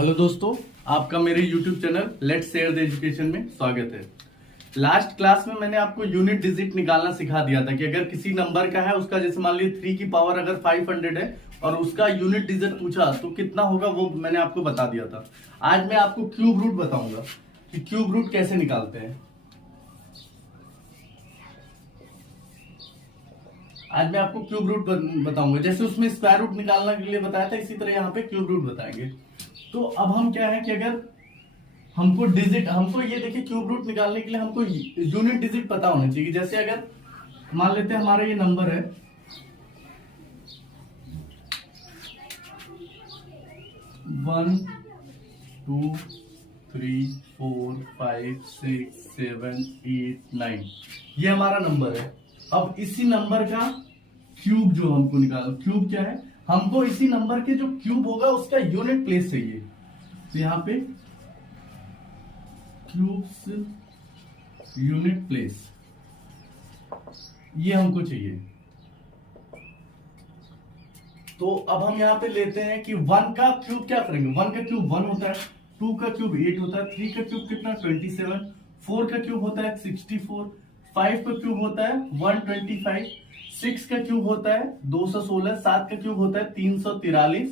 Hello दोस्तों, आपका मेरे YouTube channel let's share the education में स्वागत है। लास्ट क्लास में मैंने आपको यूनिट डिजिट निकालना सिखा दिया था कि अगर किसी नंबर का है उसका, जैसे मान लीजिए 3 की पावर अगर 500 है और उसका यूनिट डिजिट पूछा तो कितना होगा, वो मैंने आपको बता दिया था। आज मैं आपको क्यूब रूट बताऊंगा कि क्यूब रूट कैसे निकालते हैं। आज मैं आपको क्यूब रूट बताऊंगा। जैसे उसमें स्क्वायर रूट निकालने के लिए बताया था, इसी तरह यहाँ पे क्यूब रूट बताएंगे। तो अब हम क्या है कि अगर हमको ये देखिए, क्यूब रूट निकालने के लिए हमको यूनिट डिजिट पता होना चाहिए। जैसे अगर मान लेते हैं हमारा ये नंबर है 1 2 3 4 5 6 7 8 9, ये हमारा नंबर है। अब इसी नंबर का क्यूब जो हमको निकालना, क्यूब क्या है, हमको इसी नंबर के जो क्यूब होगा उसका यूनिट प्लेस चाहिए। तो यहाँ पे क्यूब्स यूनिट प्लेस, ये हमको चाहिए। तो अब हम यहाँ पे लेते हैं कि 1 का क्यूब क्या करेंगे। 1 का क्यूब 1 होता है, 2 का क्यूब 8 होता है, 3 का क्यूब कितना 27, 4 का क्यूब होता है 64, 5 का क्यूब होता है 125, 6 का क्यूब होता है 216, 7 का क्यूब होता है 343।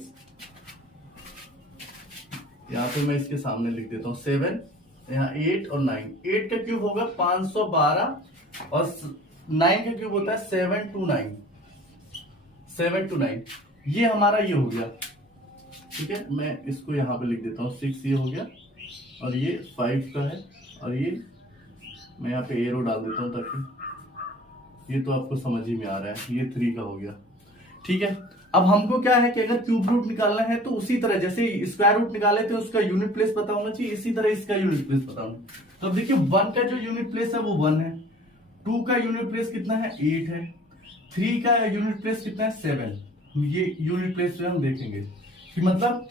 यहाँ पे मैं इसके सामने लिख देता हूँ 7, यहाँ 8 और 9। 8 का क्यूब होगा 512 और 9 का क्यूब होता है 729। 729 ये हमारा ये हो गया। ठीक है, मैं इसको यहाँ पे लिख देता हूँ 6 ये हो गया, और ये 5 का है, और ये मैं यहाँ पे एरो डाल देता हूँ ताकि ये तो आपको समझ ही में आ रहा है। ये 3 का हो गया। ठीक है, अब हमको क्या है कि अगर क्यूब रूट निकालना है तो उसी तरह जैसे स्क्वायर रूट निकाले थे उसका यूनिट प्लेस पता होना चाहिए, इसी तरह इसका यूनिट प्लेस पता होना। तो अब देखिए 1 का जो यूनिट प्लेस है वो 1 है, 2 का यूनिट प्लेस कितना है 8 है, 3 का यूनिट प्लेस कितना है 7। ये यूनिट प्लेस जो हम देखेंगे कि मतलब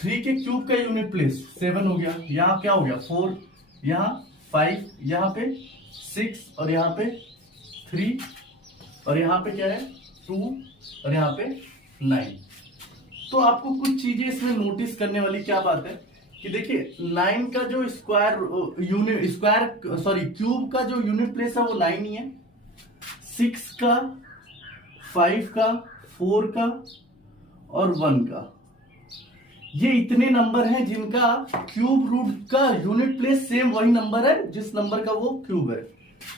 3 के क्यूब का यूनिट प्लेस 7 हो गया, यहाँ क्या हो गया 4, यहाँ 5, यहाँ पे 6 और यहाँ पे 3, और यहाँ पे क्या है 2 और यहाँ पे 9। तो आपको कुछ चीजें इसमें नोटिस करने वाली क्या बात है कि देखिए 9 का जो क्यूब का जो यूनिट प्लेस है वो 9 ही है, 6 का, 5 का, 4 का और 1 का, ये इतने नंबर हैं जिनका क्यूब रूट का यूनिट प्लेस सेम वही नंबर है जिस नंबर का वो क्यूब है।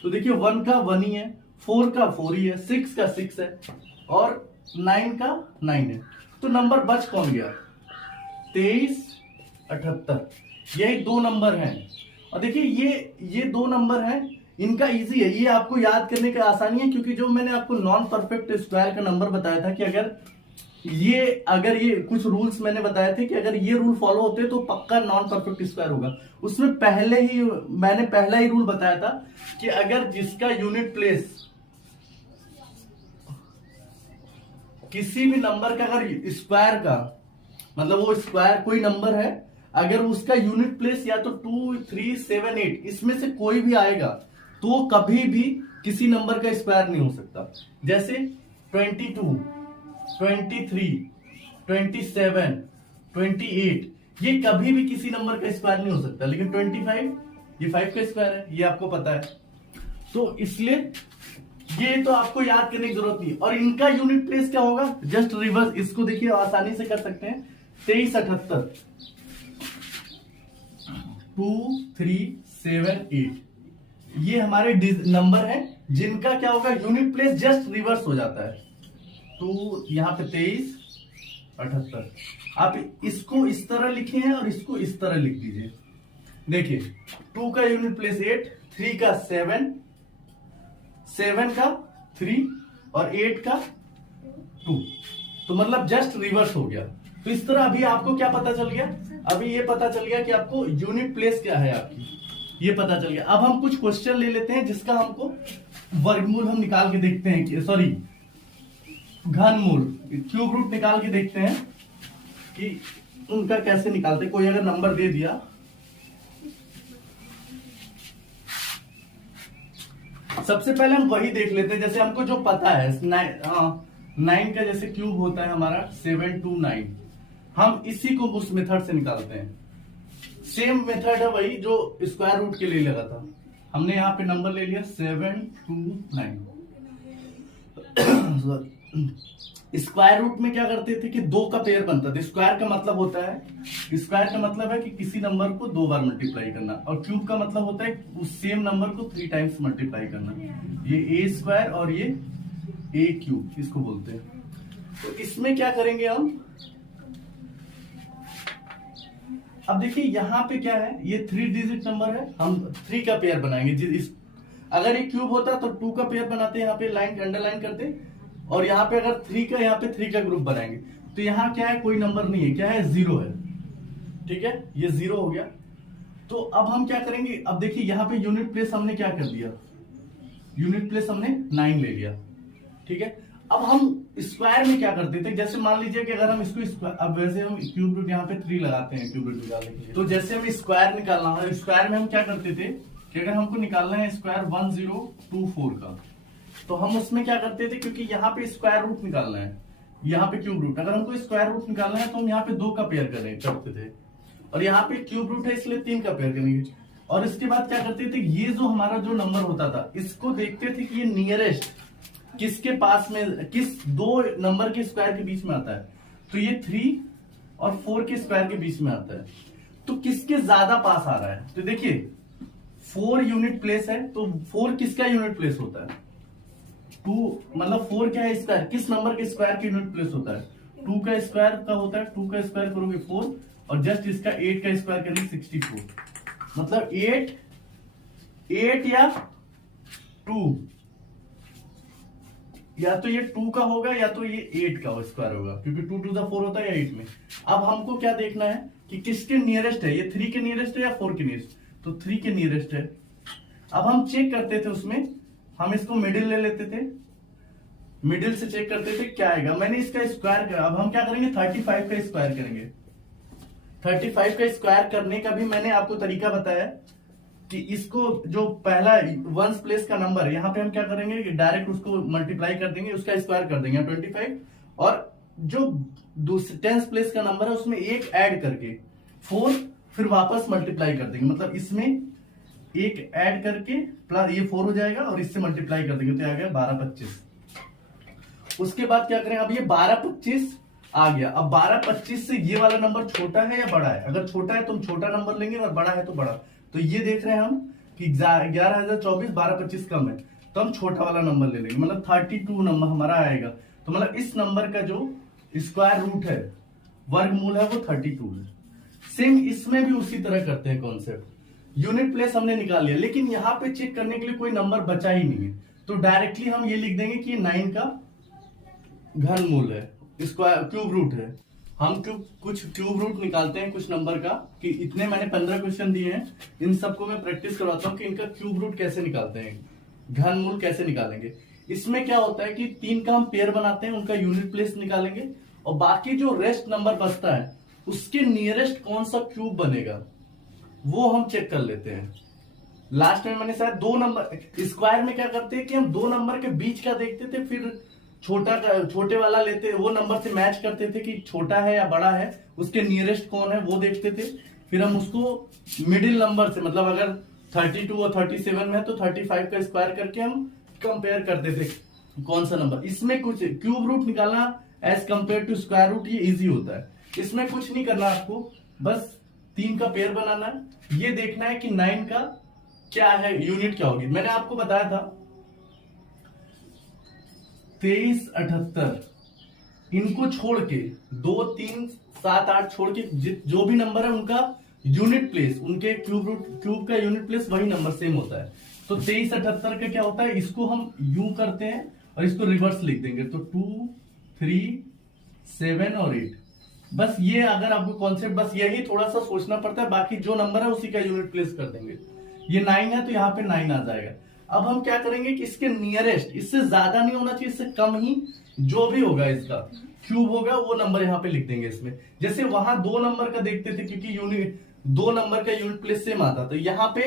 तो देखिए 1 का 1 ही है, 4 का 4 ही है, 6 का 6 है और 9 का 9 है। तो नंबर बच कौन गया 23, 78। यही दो नंबर हैं। और देखिए ये दो नंबर हैं, इनका इजी है, ये आपको याद करने का आसानी है, क्योंकि जो मैंने आपको नॉन परफेक्ट स्क्वायर का नंबर बताया था कि अगर ये कुछ रूल्स मैंने बताए थे कि अगर ये रूल फॉलो होते तो पक्का नॉन परफेक्ट स्क्वायर होगा। उसमें मैंने पहला ही रूल बताया था कि अगर जिसका यूनिट प्लेस किसी भी नंबर का, अगर स्क्वायर का मतलब वो स्क्वायर कोई नंबर है, अगर उसका यूनिट प्लेस या तो 2, 3, 7, 8 इसमें से कोई भी आएगा तो कभी भी किसी नंबर का स्क्वायर नहीं हो सकता। जैसे 22, 23, 27, 28 ये कभी भी किसी नंबर का स्क्वायर नहीं हो सकता, लेकिन 25 ये 5 का स्क्वायर है, ये आपको पता है। तो इसलिए ये तो आपको याद करने की जरूरत नहीं। और इनका यूनिट प्लेस क्या होगा, जस्ट रिवर्स, इसको देखिए आसानी से कर सकते हैं 23, 78, 2, 3, 7, 8 ये हमारे नंबर हैं जिनका क्या होगा यूनिट प्लेस जस्ट रिवर्स हो जाता है। तो यहाँ पे 23, 78 आप इसको इस तरह लिखे हैं और इसको इस तरह लिख दीजिए। देखिए 2 का यूनिट प्लेस 8, 3 का 7, 7 का 3 और 8 का 2, तो मतलब जस्ट रिवर्स हो गया। तो इस तरह अभी आपको क्या पता चल गया, अभी ये पता चल गया कि आपको यूनिट प्लेस क्या है आपकी, ये पता चल गया। अब हम कुछ क्वेश्चन ले लेते हैं जिसका हमको वर्गमूल हम निकाल के देखते हैं कि घनमूल, क्यूब रूट निकाल के देखते हैं कि उनका कैसे निकालते। कोई अगर नंबर दे दिया, सबसे पहले हम वही देख लेते हैं जैसे हमको जो पता है 9 का जैसे क्यूब होता है हमारा 729, हम इसी को उस मेथड से निकालते हैं। सेम मेथड है वही जो स्क्वायर रूट के लिए लगा था। हमने यहाँ पे नंबर ले लिया 729। स्क्वायर रूट में क्या करते थे कि 2 का पेयर बनता था। स्क्वायर का मतलब होता है, स्क्वायर का मतलब है कि किसी नंबर को 2 बार मल्टीप्लाई करना, और क्यूब का मतलब होता है उस सेम नंबर को 3 टाइम्स मल्टीप्लाई करना। ये ए स्क्वायर और ये ए क्यूब इसको बोलते हैं। तो इसमें क्या करेंगे हम, अब देखिए यहाँ पे क्या है, ये 3 डिजिट नंबर है, हम 3 का पेयर बनाएंगे। अगर ये क्यूब होता तो 2 का पेयर बनाते, यहाँ पे लाइन अंडरलाइन करते, और यहाँ पे अगर 3 का, यहाँ पे 3 का ग्रुप बनाएंगे। तो यहाँ क्या है, कोई नंबर नहीं है, क्या है, 0 है। ठीक है, ये 0 हो गया। तो अब हम क्या करेंगे, अब देखिए यहाँ पे यूनिट प्लेस हमने क्या कर दिया, यूनिट प्लेस हमने 9 ले लिया। ठीक है, अब हम स्क्वायर में क्या करते थे, जैसे मान लीजिए कि अगर हम इसको अब वैसे हम क्यूब रूट यहाँ पे 3 लगाते हैं क्यूब रूट निकालने के लिए। तो जैसे हमें स्क्वायर निकालना है, स्क्वायर में हम क्या करते थे कि अगर हमको निकालना है स्क्वायर 1024 का, तो हम उसमें क्या करते थे, क्योंकि यहाँ पे स्क्वायर रूट निकालना है, यहाँ पे क्यूब रूट, अगर हमको स्क्वायर रूट निकालना है तो हम यहाँ पे 2 का पेयर करते थे, और यहाँ पे क्यूब रूट है इसलिए 3 का पेयर करेंगे। और इसके बाद क्या करते थे, ये जो हमारा जो नंबर होता था इसको देखते थे कि ये नियरेस्ट किसके पास में, किस 2 नंबर के स्क्वायर के बीच में आता है। तो ये 3 और 4 के स्क्वायर के बीच में आता है, तो किसके ज्यादा पास आ रहा है। तो देखिए 4 यूनिट प्लेस है, तो 4 किसका यूनिट प्लेस होता है, 2, मतलब 4 क्या है, स्क्वायर, किस नंबर के स्क्वायर की यूनिट प्लेस होता है, 2 का स्क्वायर का होता है। 2 का स्क्वायर करोगे 4, और जस्ट इसका 8 का स्क्वायर करेंगे 64, मतलब 8 या 2, या तो ये 2 का होगा या तो ये 8 का स्क्वायर होगा, क्योंकि 2 टू द 4 होता है या 8 में। अब हमको क्या देखना है कि किसके नियरेस्ट है, ये 3 के नियरेस्ट है या 4 के नियरेस्ट, तो 3 के नियरेस्ट है। अब हम चेक करते थे उसमें, हम इसको मिडिल ले लेते थे, मिडिल से चेक करते थे क्या आएगा। मैंने इसका स्क्वायर करा, अब हम क्या करेंगे 35 का स्क्वायर करेंगे। 35 का स्क्वायर करने का भी मैंने आपको तरीका बताया कि इसको जो पहला वंस प्लेस का नंबर, यहाँ पे हम क्या करेंगे कि डायरेक्ट उसको मल्टीप्लाई कर देंगे, उसका स्क्वायर कर देंगे 25, और जो टेंस प्लेस का नंबर है उसमें 1 ऐड करके 4 फिर वापस मल्टीप्लाई कर देंगे, मतलब इसमें 1 ऐड करके प्लस ये 4 हो जाएगा और इससे मल्टीप्लाई कर देंगे, तो आ गया 1225। उसके बाद क्या करें, अब ये 1225 आ गया। अब 1225 से ये वाला नंबर छोटा है या बड़ा है, अगर छोटा है तो हम छोटा नंबर लेंगे और बड़ा है तो बड़ा। तो ये देख रहे हैं हम कि 11,024, 1225 कम है, तो हम छोटा वाला नंबर ले लेंगे, मतलब 32 नंबर हमारा आएगा। तो मतलब इस नंबर का जो स्क्वायर रूट है, वर्गमूल है, वो 32 है। सेम इसमें भी उसी तरह करते हैं कॉन्सेप्ट। यूनिट प्लेस हमने निकाल लिया, लेकिन यहाँ पे चेक करने के लिए कोई नंबर बचा ही नहीं है, तो डायरेक्टली हम ये लिख देंगे कि 9 का घनमूल है, स्क्वायर क्यूब रूट है। हम कुछ क्यूब रूट निकालते हैं कुछ नंबर का, कि इतने मैंने 15 क्वेश्चन दिए हैं, इन सबको मैं प्रैक्टिस करवाता हूँ कि इनका क्यूब रूट कैसे निकालते हैं, घनमूल कैसे निकालेंगे। इसमें क्या होता है कि 3 का हम पेयर बनाते हैं, उनका यूनिट प्लेस निकालेंगे, और बाकी जो रेस्ट नंबर बचता है उसके नियरेस्ट कौन सा क्यूब बनेगा वो हम चेक कर लेते हैं। लास्ट में मैंने शायद 2 नंबर, स्क्वायर में क्या करते हैं कि हम 2 नंबर के बीच का देखते थे, फिर छोटे वाला लेते, वो नंबर से मैच करते थे कि छोटा है या बड़ा है, उसके नियरेस्ट कौन है वो देखते थे, फिर हम उसको मिडिल नंबर से, मतलब अगर 32 और 37 में है तो 35 का स्क्वायर करके हम कंपेयर करते थे कौन सा नंबर। इसमें कुछ क्यूब रूट निकालना as compare to square root ये इजी होता है, इसमें कुछ नहीं करना आपको, बस 3 का पेयर बनाना है, ये देखना है कि 9 का क्या है, यूनिट क्या होगी। मैंने आपको बताया था 23, 78, इनको छोड़ के 2, 3, 7, 8 छोड़ के जो भी नंबर है उनका यूनिट प्लेस, उनके क्यूब का यूनिट प्लेस वही नंबर सेम होता है। तो 23, 78 का क्या होता है, इसको हम यूं करते हैं और इसको रिवर्स लिख देंगे, तो 2, 3, 7 और 8। बस ये अगर आपको कॉन्सेप्ट, बस यही थोड़ा सा सोचना पड़ता है, बाकी जो नंबर है उसी का यूनिट प्लेस कर देंगे। ये 9 है तो यहाँ पे 9 आ जाएगा। अब हम क्या करेंगे कि इसके नियरेस्ट, इससे ज्यादा नहीं होना चाहिए, इससे कम ही जो भी होगा इसका क्यूब होगा वो नंबर यहाँ पे लिख देंगे इसमें। जैसे वहां 2 नंबर का देखते थे, क्योंकि यूनिट 2 नंबर का यूनिट प्लेस सेम आता, तो यहाँ पे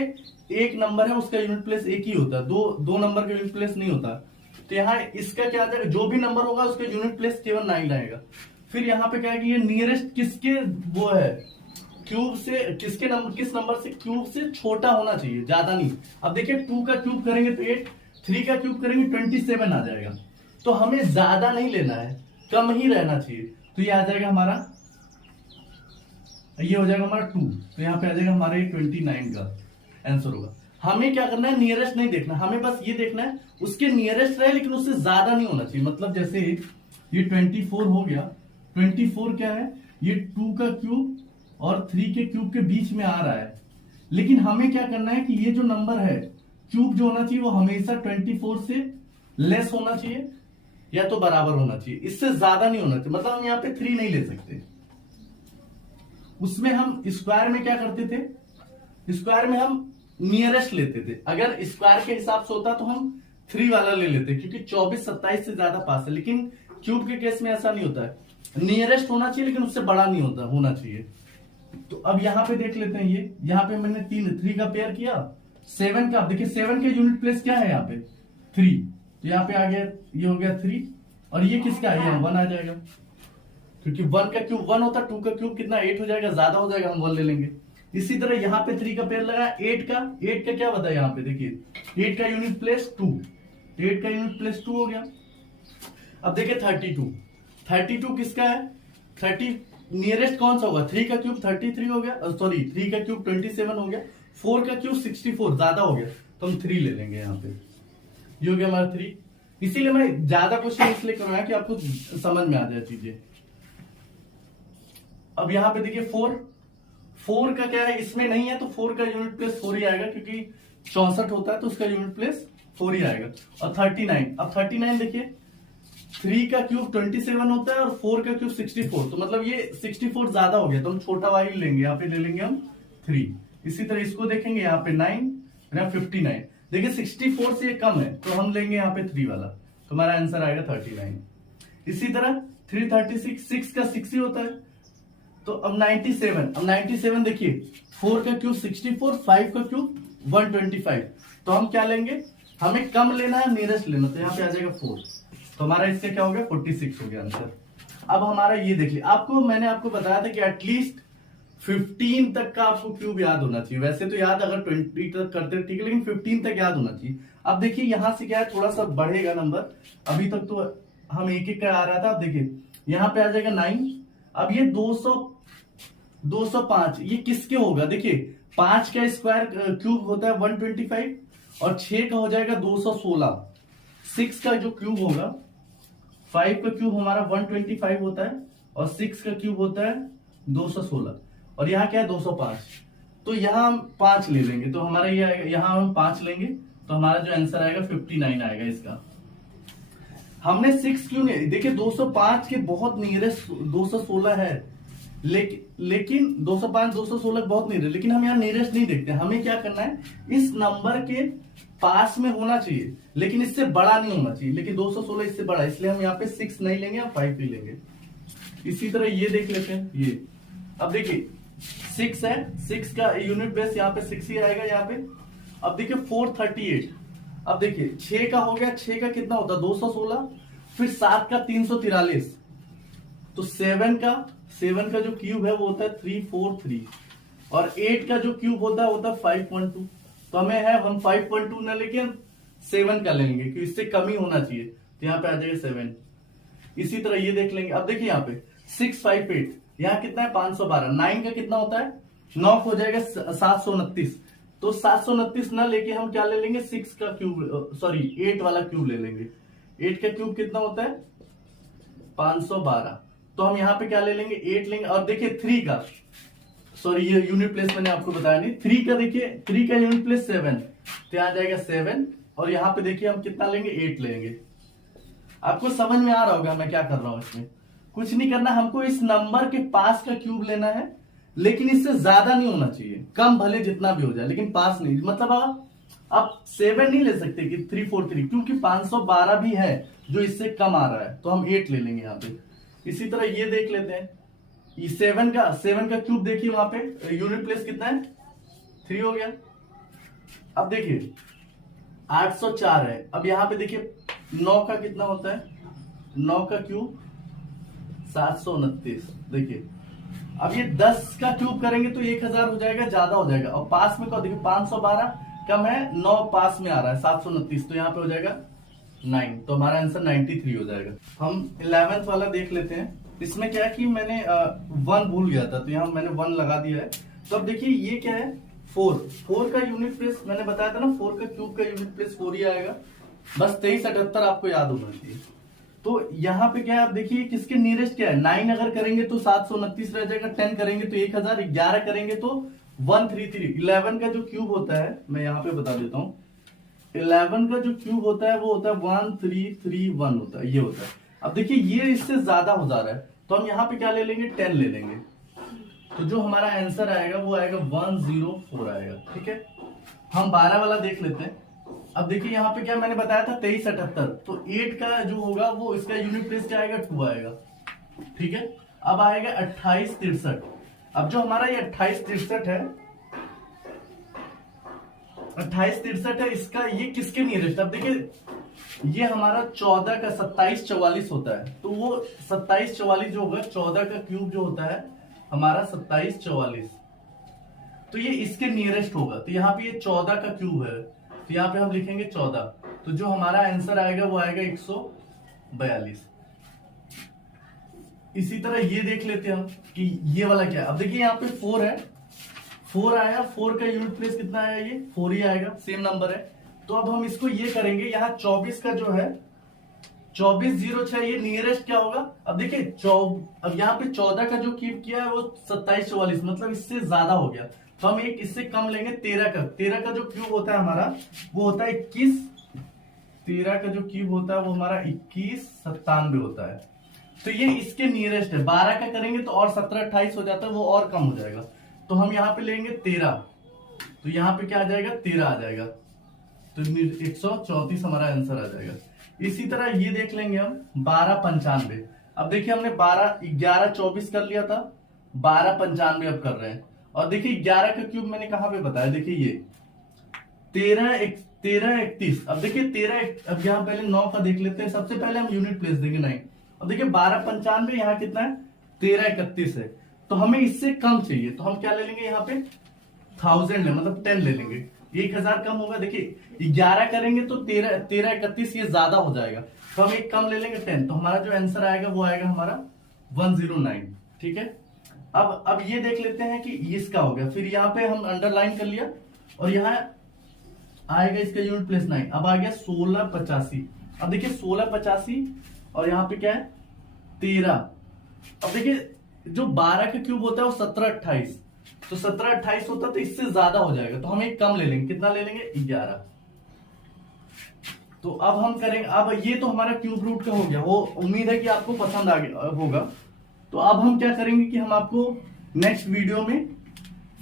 1 नंबर है उसका यूनिट प्लेस 1 ही होता है, 2 नंबर का यूनिट प्लेस नहीं होता। तो यहाँ इसका क्या आ जाएगा, जो भी नंबर होगा उसका यूनिट प्लेस केवल 9 आएगा। फिर यहाँ पे क्या है कि ये नियरेस्ट किसके वो है, क्यूब से किस नंबर से क्यूब से छोटा होना चाहिए, ज्यादा नहीं। अब देखिए 2 का क्यूब करेंगे तो 8, 3 का क्यूब करेंगे 27 आ जाएगा। तो हमें ज्यादा नहीं लेना है, कम ही रहना चाहिए। तो ये आ जाएगा हमारा, ये हो जाएगा हमारा 2, तो यहाँ पे आ जाएगा हमारा 29 का आंसर होगा। हमें क्या करना है, नियरेस्ट नहीं देखना, हमें बस ये देखना है उसके नियरेस्ट रहे लेकिन उससे ज्यादा नहीं होना चाहिए। मतलब जैसे ये 24 हो गया, 24 क्या है, ये 2 का क्यूब और 3 के क्यूब के बीच में आ रहा है। लेकिन हमें क्या करना है कि ये जो नंबर है क्यूब जो होना चाहिए वो हमेशा 24 से लेस होना चाहिए या तो बराबर होना चाहिए, इससे ज्यादा नहीं होना चाहिए। मतलब हम यहाँ पे 3 नहीं ले सकते। उसमें हम स्क्वायर में क्या करते थे, स्क्वायर में हम नियरेस्ट लेते थे। अगर स्क्वायर के हिसाब से होता तो हम 3 वाला ले लेते, क्योंकि 24 27 से ज्यादा पास है। लेकिन क्यूब के केस में ऐसा नहीं होता है, नियरेस्ट होना चाहिए लेकिन उससे बड़ा नहीं होना चाहिए। तो अब यहाँ पे देख लेते हैं, ये यहाँ पे मैंने 3 का पेयर किया, 7 का, देखिए 7 के यूनिट प्लेस क्या है यहाँ पे 3, तो यहाँ पे आ गया, ये हो गया 3, और ये किसका है, 1 आ जाएगा, क्योंकि 1 का क्यूब 1 होता है, 2 का क्यूब कितना 8 हो जाएगा, ज्यादा हो जाएगा, हम 1 ले लेंगे। इसी तरह यहाँ पे 3 का पेयर लगा, 8 का क्या बताया यहाँ पे, देखिए 8 का यूनिट प्लेस 2, 8 का यूनिट प्लेस 2 हो गया। अब देखिए 32 किसका है, 30 नियरेस्ट कौन सा होगा, 3 का क्यूब 33 हो गया, सॉरी 3 का क्यूब 27 हो गया, 4 का क्यूब 64 ज्यादा हो गया, तो हम 3 ले लेंगे यहाँ पे, ये हो गया हमारा 3। इसीलिए मैं ज्यादा क्वेश्चन इसलिए करवाया कि आपको समझ में आ जाए चीजें। अब यहाँ पे देखिए 4 का क्या है, इसमें नहीं है तो 4 का यूनिट प्लेस 4 ही आएगा, क्योंकि 64 होता है तो उसका यूनिट प्लेस 4 ही आएगा। और 39, अब 39 देखिए 3 का क्यूब 27 होता है और 4 का क्यूब 64, तो मतलब ये 64 ज्यादा हो गया, तो हम छोटा वाली लेंगे, यहाँ पे ले लेंगे हम 3। इसी तरह इसको देखेंगे, यहाँ पे 9, यहाँ 59, देखिए 64 से ये कम है तो हम लेंगे यहाँ पे 3 वाला, तो हमारा आंसर आएगा 39। इसी तरह 336, 6 का 6 ही होता है, तो अब 97 देखिए 4 का क्यूब 64, 5 का क्यूब 125, तो हम क्या लेंगे, हमें कम लेना है नियरेस्ट लेना, तो यहाँ पे आ जाएगा 4, तो हमारा इससे क्या हो गया 46 हो गया आंसर। अब हमारा ये देख लिया, मैंने आपको बताया था कि एटलीस्ट 15 तक का आपको क्यूब याद होना चाहिए। वैसे तो याद अगर 20 तक करते ठीक है, लेकिन 15 तक याद होना चाहिए। अब देखिए यहां से क्या है, थोड़ा सा बढ़ेगा नंबर, अभी तक तो हम एक का आ रहा था। अब देखिए यहाँ पे आ जाएगा 9, अब ये 205 ये किसके होगा, देखिए 5 का स्क्वायर क्यूब होता है 125 और 6 का हो जाएगा 216, 6 का जो क्यूब होगा, 5 का क्यूब हमारा 125 होता है और 6 का क्यूब होता है 216, और यहाँ क्या है 205, तो यहाँ हम 5 ले लेंगे, तो हमारा ये यहाँ हम 5 लेंगे, तो हमारा जो आंसर आएगा 59 आएगा इसका। हमने 6 क्यों नहीं, देखिए 205 के बहुत नियरेस्ट 216 है, लेकिन 205 216 बहुत नियरेस्ट, लेकिन हम यहाँ नियरेस्ट नहीं देखते। हमें क्या करना है, इस नंबर के पास में होना चाहिए लेकिन इससे बड़ा नहीं होना चाहिए, लेकिन 216 इससे बड़ा, इसलिए हम यहाँ पे 6 नहीं लेंगे, हम 5 ही लेंगे। इसी तरह ये देख लेते हैं, ये अब देखिए 6 है, 6 का यूनिट बेस यहाँ पे 6 ही आएगा यहाँ पे। अब देखिए 438, अब देखिए 6 का हो गया, 6 का कितना होता है 216, फिर 7 का 343, तो 7 का जो क्यूब है वो होता है 343, और 8 का जो क्यूब होता है 5.2, तो हमें है, हम 5.2 न लेके 7 का लेंगे क्योंकि इससे कम ही होना चाहिए, तो यहाँ पे आ जाएगा 7। इसी तरह ये देख लेंगे, अब देखिए यहाँ पे 658, यहाँ कितना है 512, 9 का कितना होता है 9 हो जाएगा 729, तो 729 ना लेके हम क्या ले लेंगे 6 का क्यूब, सॉरी 8 वाला क्यूब ले लेंगे। 8 का क्यूब कितना होता है 512, तो हम यहाँ पे क्या ले लेंगे 8 लेंगे। और देखिए 3 का, सॉरी ये यूनिट प्लेस मैंने आपको बताया नहीं, 3 का देखिए 3 का यूनिट प्लेस 7, तो यहाँ जाएगा 7, और यहाँ पे देखिए हम कितना लेंगे 8 लेंगे। आपको समझ में आ रहा होगा मैं क्या कर रहा हूं, इसमें कुछ नहीं करना, हमको इस नंबर के पास का क्यूब लेना है, लेकिन इससे ज्यादा नहीं होना चाहिए, कम भले जितना भी हो जाए लेकिन पास नहीं। मतलब आप 7 नहीं ले सकते कि 343, क्योंकि 512 भी है जो इससे कम आ रहा है, तो हम 8 ले लेंगे यहाँ पे। इसी तरह ये देख लेते हैं, ये 7 का क्यूब देखिए वहां पे यूनिट प्लेस कितना है 3 हो गया। अब देखिए 804 है, अब यहाँ पे देखिए 9 का कितना होता है, 9 का क्यूब 729। देखिए अब ये 10 का क्यूब करेंगे तो 1000 हो जाएगा, ज्यादा हो जाएगा। और पास में क्या, देखिए 512 कम है, 9 पास में आ रहा है 729, तो यहाँ पे हो जाएगा 9, तो हमारा आंसर 93 हो जाएगा। हम 11th वाला देख लेते हैं। इसमें क्या है कि मैंने 1 भूल गया था, तो यहाँ मैंने 1 लगा दिया है। तो अब देखिए ये क्या है, 4 का यूनिट प्लेस मैंने बताया था ना, 4 का क्यूब का यूनिट प्लेस 4 ही आएगा। बस 2378 आपको याद होना चाहिए। तो यहाँ पे क्या है, आप देखिए किसके नियरेस्ट क्या है, 9 अगर करेंगे तो 729 रह जाएगा, 10 करेंगे तो 1000, 11 करेंगे तो 133। 11 का जो क्यूब होता है, मैं यहाँ पे बता देता हूँ, 11 का जो क्यूब होता है वो होता है 1331 होता है, ये होता है। अब देखिए ये इससे ज्यादा हो जा रहा है, तो हम यहाँ पे क्या ले लेंगे, 10 ले लेंगे। तो जो हमारा आंसर आएगा वो आएगा 104 आएगा। ठीक है, हम 12 वाला देख लेते हैं। अब देखिए यहाँ पे क्या मैंने बताया था 2378, तो 8 का जो होगा वो इसका यूनिट प्लेस क्या आएगा, 2 आएगा। ठीक है, अब आएगा 2863। अब जो हमारा ये 2863 है, 2863 है, इसका ये किसके नियरेस्ट, अब देखिए ये हमारा 14 का 2744 होता है, तो वो 2744 जो होगा, 14 का क्यूब जो होता है हमारा 2744, तो ये इसके नियरेस्ट होगा। तो यहाँ पे ये 14 का क्यूब है, तो यहाँ पे हम लिखेंगे 14, तो जो हमारा आंसर आएगा वो आएगा 142। इसी तरह ये देख लेते हैं हम कि ये वाला क्या है। अब देखिए यहाँ पे 4 है, 4 आया, 4 का यूनिट प्लेस कितना आया, ये 4 ही आएगा, सेम नंबर है। तो अब हम इसको ये करेंगे, यहाँ 24 का जो है 2406, ये नियरेस्ट क्या होगा। अब देखिए अब यहाँ पे 14 का जो क्यूब किया है वो 2744, मतलब इससे ज्यादा हो गया, तो हम एक इससे कम लेंगे 13 का जो क्यूब होता है हमारा वो होता है 21। 13 का जो क्यूब होता है वो हमारा 2197 होता है, तो ये इसके नियरेस्ट है। 12 का करेंगे तो और 1728 हो जाता है, वो और कम हो जाएगा, तो हम यहाँ पे लेंगे 13, तो यहाँ पे क्या आ जाएगा, 13 आ जाएगा, तो 134 हमारा आंसर आ जाएगा। इसी तरह ये देख लेंगे हम 1295। अब देखिए हमने 1124 कर लिया था, 1295 अब कर रहे हैं। और देखिए 11 का क्यूब मैंने कहां पे बताया, देखिए ये 1331। अब देखिए अब यहाँ पहले 9 का देख लेते हैं, सबसे पहले हम यूनिट प्लेस देंगे 9। अब देखिए 1295 यहाँ कितना है, 1331 है, तो हमें इससे कम चाहिए, तो हम क्या ले लेंगे, यहाँ पे 1000 ले, मतलब 10 ले लेंगे, 1000 कम होगा। देखिए 11 करेंगे तो 1331 ये ज्यादा हो जाएगा, तो हम एक कम ले लेंगे 10, तो हमारा जो आंसर आएगा वो आएगा हमारा 109। ठीक है, अब ये देख लेते हैं कि इसका हो गया, फिर यहाँ पे हम अंडरलाइन कर लिया, और यहाँ आएगा इसका यूनिट प्लेस 9। अब आ गया 1685। अब देखिए 1685 और यहाँ पे क्या है 13। अब देखिए जो 12 का क्यूब होता है वो 1728, तो 1728 होता है, तो इससे ज्यादा हो जाएगा, तो हम एक कम ले लेंगे, कितना ले लेंगे, 11। तो अब हम करेंगे, अब ये तो हमारा क्यूब रूट का हो गया, वो उम्मीद है कि आपको पसंद आ गया होगा। तो अब हम क्या करेंगे कि हम आपको नेक्स्ट वीडियो में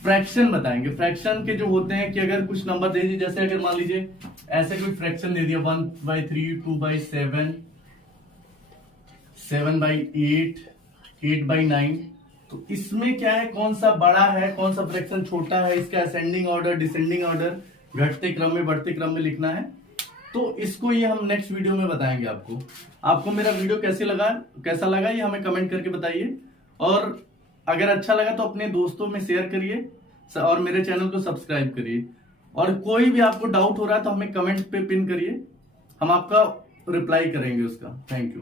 फ्रैक्शन बताएंगे। फ्रैक्शन के जो होते हैं कि अगर कुछ नंबर दे दीजिए, जैसे अगर मान लीजिए ऐसे कोई फ्रैक्शन दे दिया 1/3, 2/7, 7/8, 8/9, तो इसमें क्या है, कौन सा बड़ा है, कौन सा फ्रैक्शन छोटा है, इसका असेंडिंग ऑर्डर, डिसेंडिंग ऑर्डर, घटते क्रम में बढ़ते क्रम में लिखना है। तो इसको ये हम नेक्स्ट वीडियो में बताएंगे आपको। आपको मेरा वीडियो कैसा लगा ये हमें कमेंट करके बताइए, और अगर अच्छा लगा तो अपने दोस्तों में शेयर करिए और मेरे चैनल को सब्सक्राइब करिए। और कोई भी आपको डाउट हो रहा है तो हमें कमेंट पे पिन करिए, हम आपका रिप्लाई करेंगे उसका। Thank you.